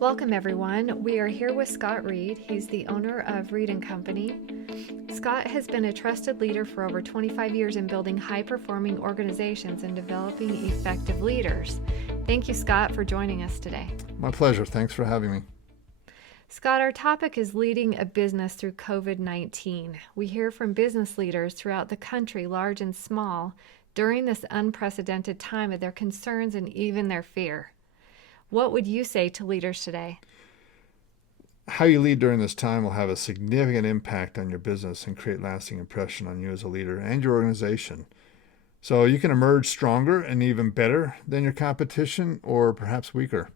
Welcome, everyone. We are here with Scott Reid. He's the owner of Reid & Company. Scott has been a trusted leader for over 25 years in building high-performing organizations and developing effective leaders. Thank you, Scott, for joining us today. My pleasure. Thanks for having me. Scott, our topic is leading a business through COVID-19. We hear from business leaders throughout the country, large and small, during this unprecedented time of their concerns and even their fear. What would you say to leaders today? How you lead during this time will have a significant impact on your business and create lasting impression on you as a leader and your organization. So you can emerge stronger and even better than your competition, or perhaps weaker.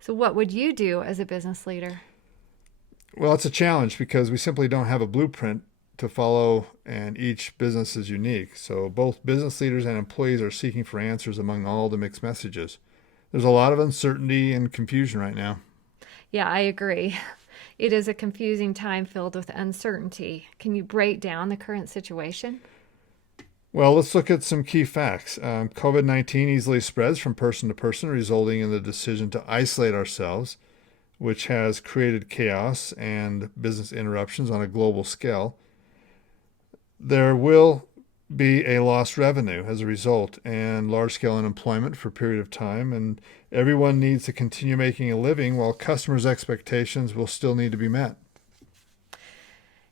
So what would you do as a business leader? Well, it's a challenge because we simply don't have a blueprint to follow, and each business is unique. So both business leaders and employees are seeking for answers among all the mixed messages. There's a lot of uncertainty and confusion right now. Yeah, I agree. It is a confusing time filled with uncertainty. Can you break down the current situation? Well, let's look at some key facts. COVID-19 easily spreads from person to person, resulting in the decision to isolate ourselves, which has created chaos and business interruptions on a global scale. There will be a lost revenue as a result and large-scale unemployment for a period of time, and everyone needs to continue making a living while customers' expectations will still need to be met.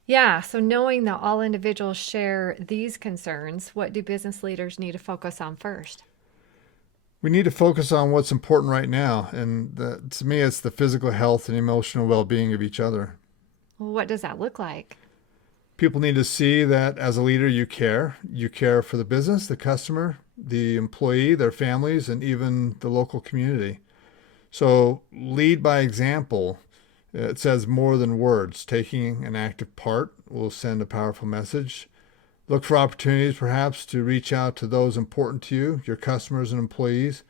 Yeah, so knowing that all individuals share these concerns, what do business leaders need to focus on first? We need to focus on what's important right now, and to me, it's the physical health and emotional well-being of each other. Well, what does that look like? People need to see that as a leader, you care. You care for the business, the customer, the employee, their families, and even the local community. So lead by example. It says more than words. Taking an active part will send a powerful message. Look for opportunities perhaps to reach out to those important to you, your customers and employees.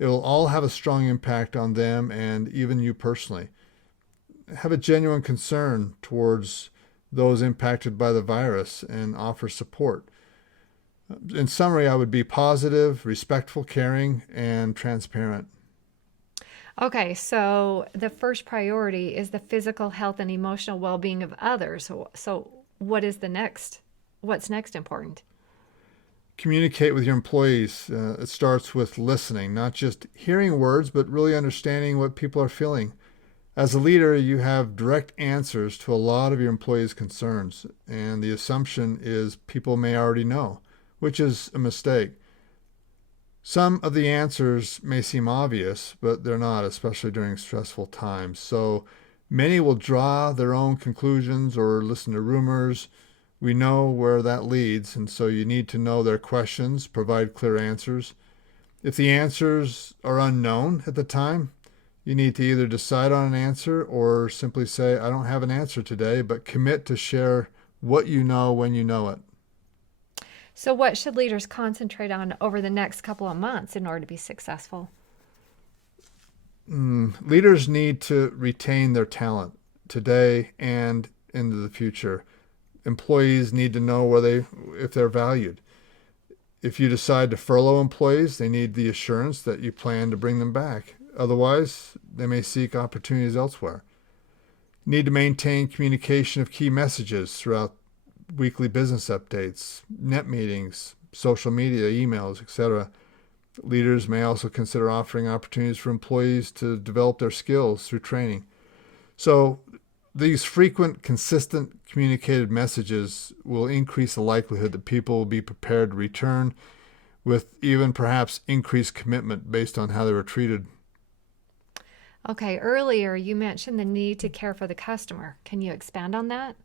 It will all have a strong impact on them and even you personally. Have a genuine concern towards those impacted by the virus and offer support. In summary, I would be positive, respectful, caring, and transparent. Okay, so the first priority is the physical health and emotional well-being of others. So what is the next? What's next important? Communicate with your employees. It starts with listening, not just hearing words, but really understanding what people are feeling. As a leader, you have direct answers to a lot of your employees' concerns, and the assumption is people may already know, which is a mistake. Some of the answers may seem obvious, but they're not, especially during stressful times. So many will draw their own conclusions or listen to rumors. We know where that leads, and so you need to know their questions, provide clear answers. If the answers are unknown at the time, you need to either decide on an answer or simply say, I don't have an answer today, but commit to share what you know when you know it. So what should leaders concentrate on over the next couple of months in order to be successful? Leaders need to retain their talent today and into the future. Employees need to know if they're valued. If you decide to furlough employees, they need the assurance that you plan to bring them back. Otherwise, they may seek opportunities elsewhere. You need to maintain communication of key messages throughout weekly business updates, net meetings, social media, emails, etc. Leaders may also consider offering opportunities for employees to develop their skills through training. So these frequent, consistent communicated messages will increase the likelihood that people will be prepared to return with even perhaps increased commitment based on how they were treated. Okay, earlier you mentioned the need to care for the customer. Can you expand on that?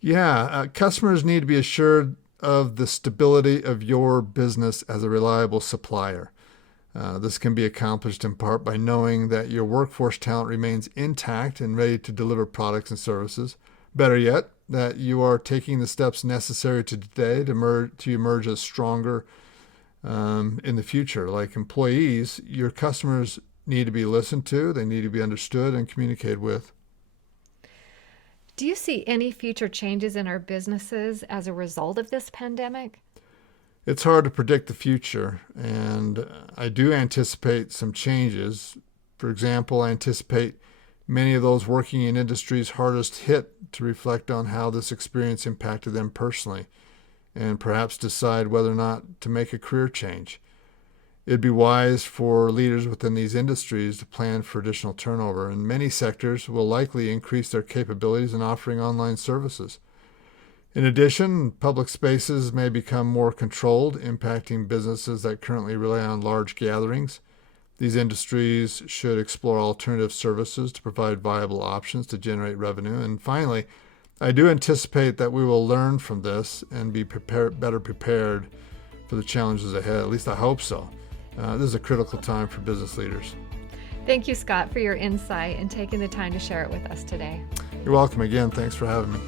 Yeah, customers need to be assured of the stability of your business as a reliable supplier. This can be accomplished in part by knowing that your workforce talent remains intact and ready to deliver products and services. Better yet, that you are taking the steps necessary today to emerge as stronger in the future. Like employees, your customers need to be listened to, they need to be understood and communicated with. Do you see any future changes in our businesses as a result of this pandemic? It's hard to predict the future, and I do anticipate some changes. For example, I anticipate many of those working in industries hardest hit to reflect on how this experience impacted them personally and perhaps decide whether or not to make a career change. It'd be wise for leaders within these industries to plan for additional turnover, and many sectors will likely increase their capabilities in offering online services. In addition, public spaces may become more controlled, impacting businesses that currently rely on large gatherings. These industries should explore alternative services to provide viable options to generate revenue. And finally, I do anticipate that we will learn from this and be better prepared for the challenges ahead. At least I hope so. This is a critical time for business leaders. Thank you, Scott, for your insight and taking the time to share it with us today. You're welcome again. Thanks for having me.